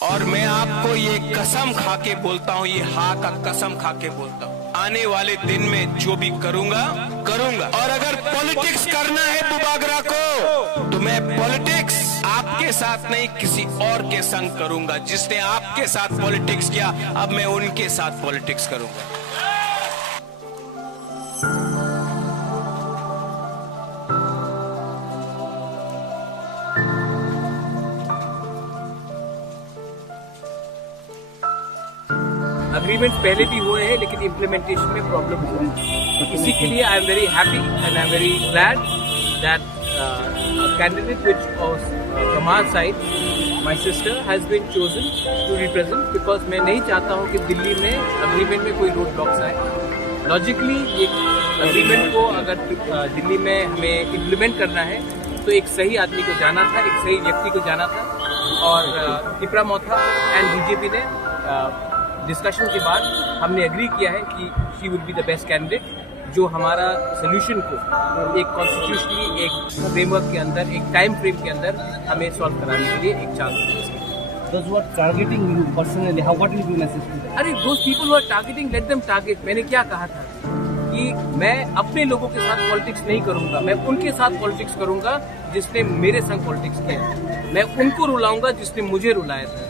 और मैं आपको ये कसम खा के बोलता हूँ, ये हा का कसम खा के बोलता हूँ, आने वाले दिन में जो भी करूंगा करूंगा। और अगर पॉलिटिक्स करना है बुबागरा को, तो मैं पॉलिटिक्स आपके साथ नहीं किसी और के संग करूंगा। जिसने आपके साथ पॉलिटिक्स किया, अब मैं उनके साथ पॉलिटिक्स करूंगा। अग्रीमेंट्स पहले भी हुए हैं, लेकिन इम्प्लीमेंटेशन में प्रॉब्लम हुआ है। इसी के लिए I am very happy and I am very glad that candidate which from our side my sister has been chosen to represent, because मैं नहीं चाहता हूं कि दिल्ली में अग्रीमेंट में कोई रोड ब्लॉक्स आए। लॉजिकली ये अग्रीमेंट को अगर दिल्ली में हमें इम्प्लीमेंट करना है तो एक सही आदमी को जाना था, एक सही व्यक्ति को जाना था। और तिपरा मोथा एंड बीजेपी ने डिस्कशन के बाद हमने एग्री किया है कि she will be the best candidate, जो हमारा सोल्यूशन को एक कॉन्स्टिट्यूशनली एक फ्रेमवर्क के अंदर, एक टाइम फ्रेम के अंदर हमें सॉल्व कराने के लिए एक चांस है। Those who are targeting you personally, what will be your message to them? अरे those people who are targeting, let them target। मैंने क्या कहा था कि मैं अपने लोगों के साथ पॉलिटिक्स नहीं करूंगा, मैं उनके साथ पॉलिटिक्स करूंगा जिसने मेरे संग पॉलिटिक्स किया। मैं उनको रुलाऊंगा जिसने मुझे रुलाया था।